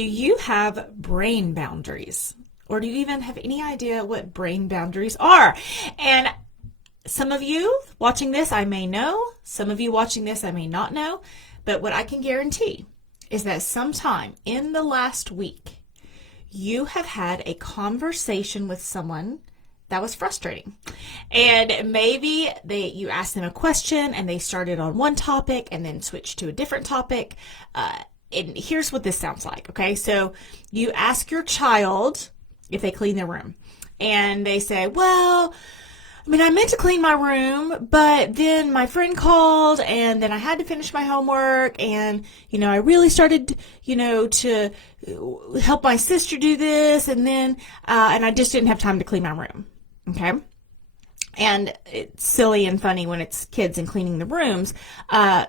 Do you have brain boundaries? Or do you even have any idea what brain boundaries are? And some of you watching this, I may know. Some of you watching this, I may not know. But what I can guarantee is that sometime in the last week, you have had a conversation with someone that was frustrating. And maybe you asked them a question and they started on one topic and then switched to a different topic. And here's what this sounds like, okay? So you ask your child if they clean their room. And they say, well, I mean, I meant to clean my room, but then my friend called and then I had to finish my homework. And, I really started, to help my sister do this. And then, and I just didn't have time to clean my room. Okay. And it's silly and funny when it's kids and cleaning the rooms.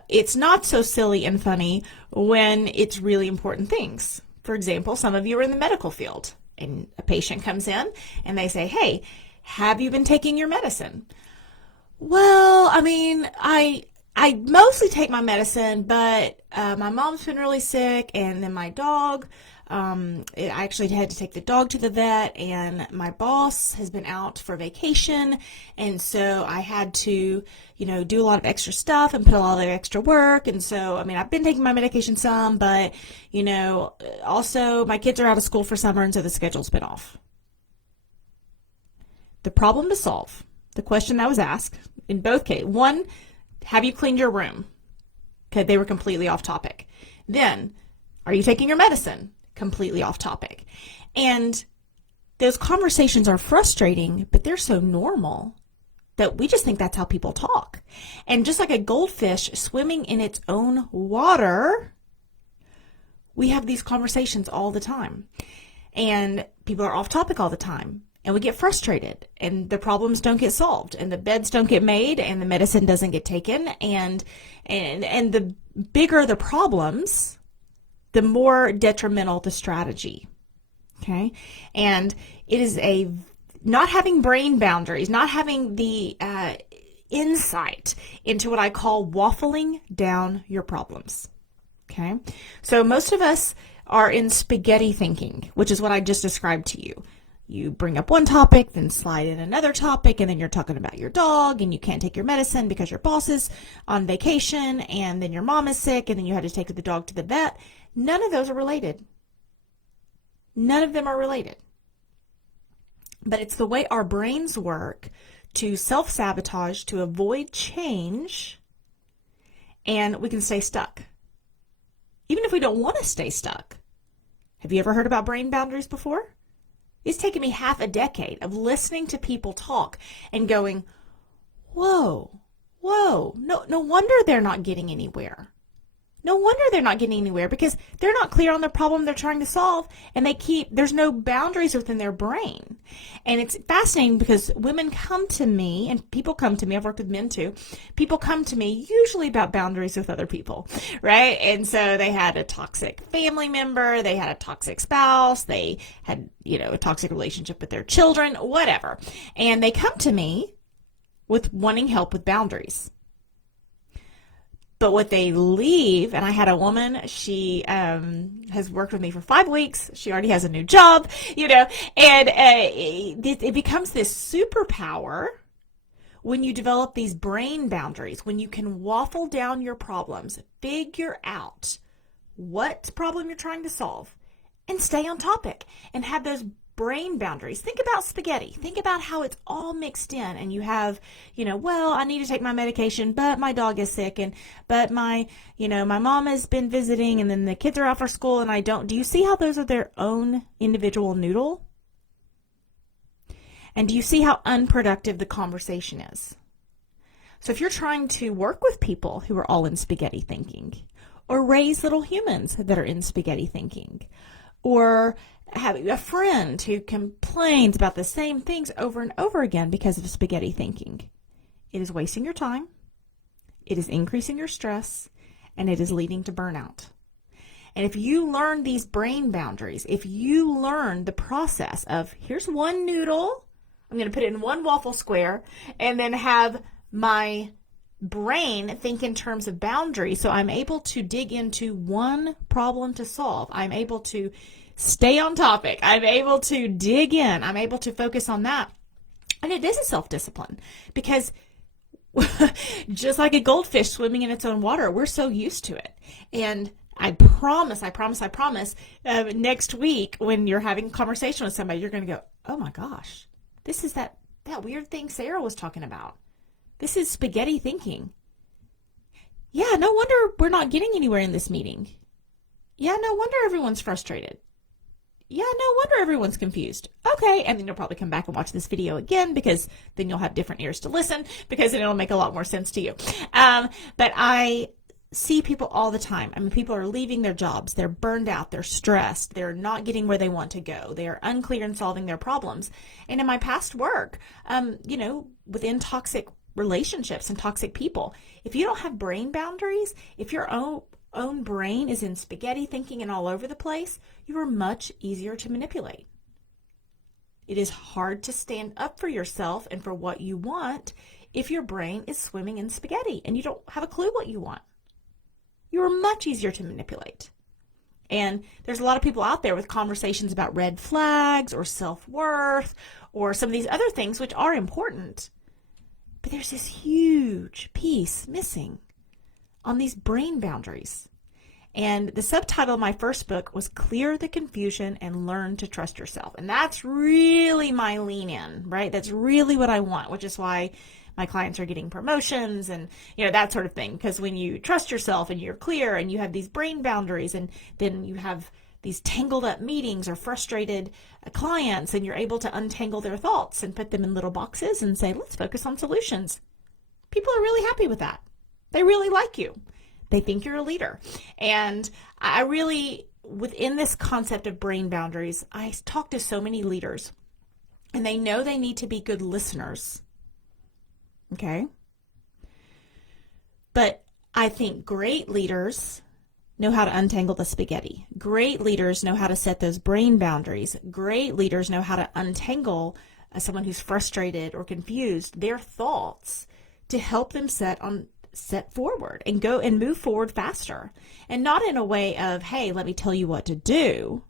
It's not so silly and funny when it's really important things. For example, some of you are in the medical field and a patient comes in and they say, hey, have you been taking your medicine? Well, I mean, I mostly take my medicine, but my mom's been really sick and then my dog, I actually had to take the dog to the vet and my boss has been out for vacation. And so I had to, do a lot of extra stuff and put a lot of extra work. And so, I mean, I've been taking my medication some, but, also my kids are out of school for summer. And so the schedule's been off. The problem to solve, the question that was asked in both cases, one, have you cleaned your room? Okay, they were completely off topic. Then, are you taking your medicine? Completely off topic. And those conversations are frustrating, but they're so normal that we just think that's how people talk. And just like a goldfish swimming in its own water, we have these conversations all the time. And people are off topic all the time. And we get frustrated and the problems don't get solved and the beds don't get made and the medicine doesn't get taken. And the bigger the problems, the more detrimental the strategy. Okay. And it is not having brain boundaries, not having the insight into what I call waffling down your problems. Okay. So most of us are in spaghetti thinking, which is what I just described to you. You bring up one topic, then slide in another topic, and then you're talking about your dog, and you can't take your medicine because your boss is on vacation, and then your mom is sick, and then you had to take the dog to the vet. None of those are related. None of them are related. But it's the way our brains work to self-sabotage, to avoid change, and we can stay stuck. Even if we don't want to stay stuck. Have you ever heard about brain boundaries before? It's taken me half a decade of listening to people talk and going, whoa, no wonder they're not getting anywhere. No wonder they're not getting anywhere because they're not clear on the problem they're trying to solve and there's no boundaries within their brain. And it's fascinating because women come to me and people come to me, I've worked with men too, people come to me usually about boundaries with other people, right? And so they had a toxic family member, they had a toxic spouse, they had, a toxic relationship with their children, whatever. And they come to me with wanting help with boundaries. But what they leave, and I had a woman, she has worked with me for 5 weeks. She already has a new job, and it becomes this superpower when you develop these brain boundaries, when you can waffle down your problems, figure out what problem you're trying to solve, and stay on topic, and have those brain boundaries. Think about spaghetti. Think about how it's all mixed in and you have, well, I need to take my medication, but my dog is sick but my mom has been visiting and then the kids are out for school and I don't. Do you see how those are their own individual noodle? And do you see how unproductive the conversation is? So if you're trying to work with people who are all in spaghetti thinking or raise little humans that are in spaghetti thinking or have a friend who complains about the same things over and over again because of spaghetti thinking. It is wasting your time, it is increasing your stress, and it is leading to burnout. And if you learn these brain boundaries, if you learn the process of here's one noodle, I'm going to put it in one waffle square, and then have my brain think in terms of boundaries. So I'm able to dig into one problem to solve. I'm able to stay on topic. I'm able to dig in. I'm able to focus on that. And it is a self-discipline because just like a goldfish swimming in its own water, we're so used to it. And I promise, next week when you're having a conversation with somebody, you're going to go, oh my gosh, this is that weird thing Sarah was talking about. This is spaghetti thinking. Yeah, no wonder we're not getting anywhere in this meeting. Yeah, no wonder everyone's frustrated. Yeah, no wonder everyone's confused. Okay, and then you'll probably come back and watch this video again because then you'll have different ears to listen because then it'll make a lot more sense to you. But I see people all the time. I mean, people are leaving their jobs. They're burned out. They're stressed. They're not getting where they want to go. They are unclear in solving their problems. And in my past work, within toxic relationships and toxic people, if you don't have brain boundaries, if your own brain is in spaghetti thinking and all over the place, you are much easier to manipulate. It is hard to stand up for yourself and for what you want if your brain is swimming in spaghetti and you don't have a clue what you want. You are much easier to manipulate. And there's a lot of people out there with conversations about red flags or self-worth or some of these other things which are important. But there's this huge piece missing on these brain boundaries. And the subtitle of my first book was Clear the Confusion and Learn to Trust Yourself. And that's really my lean in, right? That's really what I want, which is why my clients are getting promotions and, that sort of thing. Because when you trust yourself and you're clear and you have these brain boundaries and then you have these tangled up meetings or frustrated clients and you're able to untangle their thoughts and put them in little boxes and say, let's focus on solutions. People are really happy with that. They really like you. They think you're a leader. And I really, within this concept of brain boundaries, I talk to so many leaders and they know they need to be good listeners. Okay? But I think great leaders know how to untangle the spaghetti. Great leaders know how to set those brain boundaries. Great leaders know how to untangle someone who's frustrated or confused, their thoughts, to help them set forward and go and move forward faster. And not in a way of, hey, let me tell you what to do,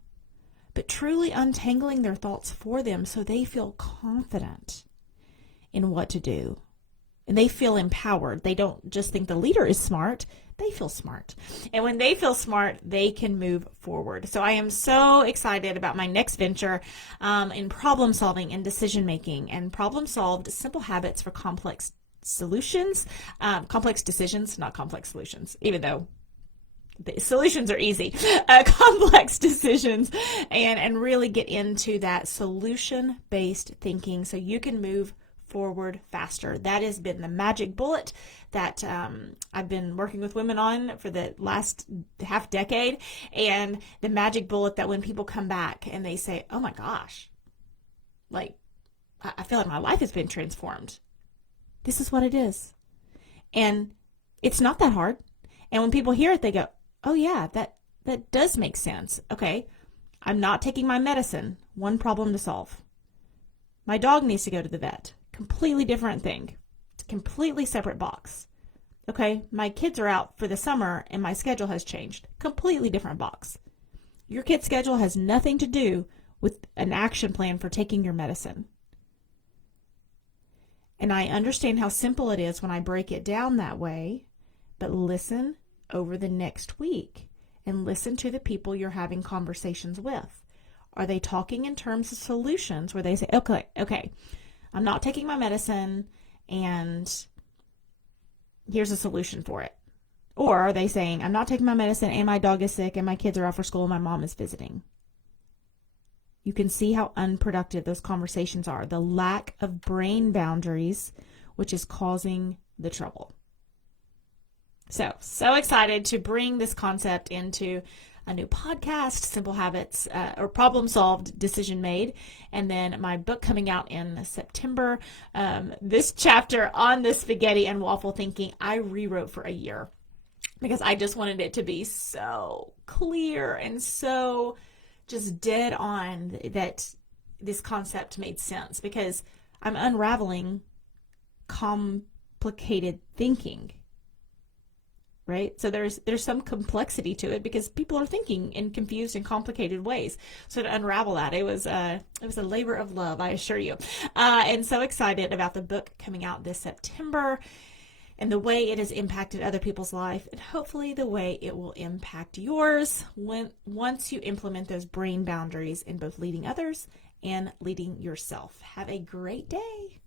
but truly untangling their thoughts for them so they feel confident in what to do. And they feel empowered. They don't just think the leader is smart. They feel smart. And when they feel smart, they can move forward. So I am so excited about my next venture in problem solving and decision making, and problem solved simple habits for complex solutions, complex decisions, not complex solutions, even though the solutions are easy, complex decisions, and really get into that solution-based thinking so you can move forward faster. That has been the magic bullet that I've been working with women on for the last half decade, and the magic bullet that when people come back and they say, oh my gosh, like I feel like my life has been transformed. This is what it is. And it's not that hard. And when people hear it, they go, oh yeah, that does make sense. Okay, I'm not taking my medicine. One problem to solve. My dog needs to go to the vet. Completely different thing. It's a completely separate box. Okay, my kids are out for the summer and my schedule has changed. Completely different box. Your kid's schedule has nothing to do with an action plan for taking your medicine. And I understand how simple it is when I break it down that way, but listen over the next week and listen to the people you're having conversations with. Are they talking in terms of solutions where they say, okay, I'm not taking my medicine and here's a solution for it? Or are they saying, I'm not taking my medicine and my dog is sick and my kids are out for school and my mom is visiting? You can see how unproductive those conversations are. The lack of brain boundaries, which is causing the trouble. So excited to bring this concept into a new podcast, Simple Habits, or Problem Solved, Decision Made, and then my book coming out in September. This chapter on the spaghetti and waffle thinking, I rewrote for a year because I just wanted it to be so clear and so just dead on that this concept made sense, because I'm unraveling complicated thinking, right? So there's some complexity to it because people are thinking in confused and complicated ways. So to unravel that, it was a labor of love, I assure you. And so excited about the book coming out this September and the way it has impacted other people's life, and hopefully the way it will impact yours once you implement those brain boundaries in both leading others and leading yourself. Have a great day.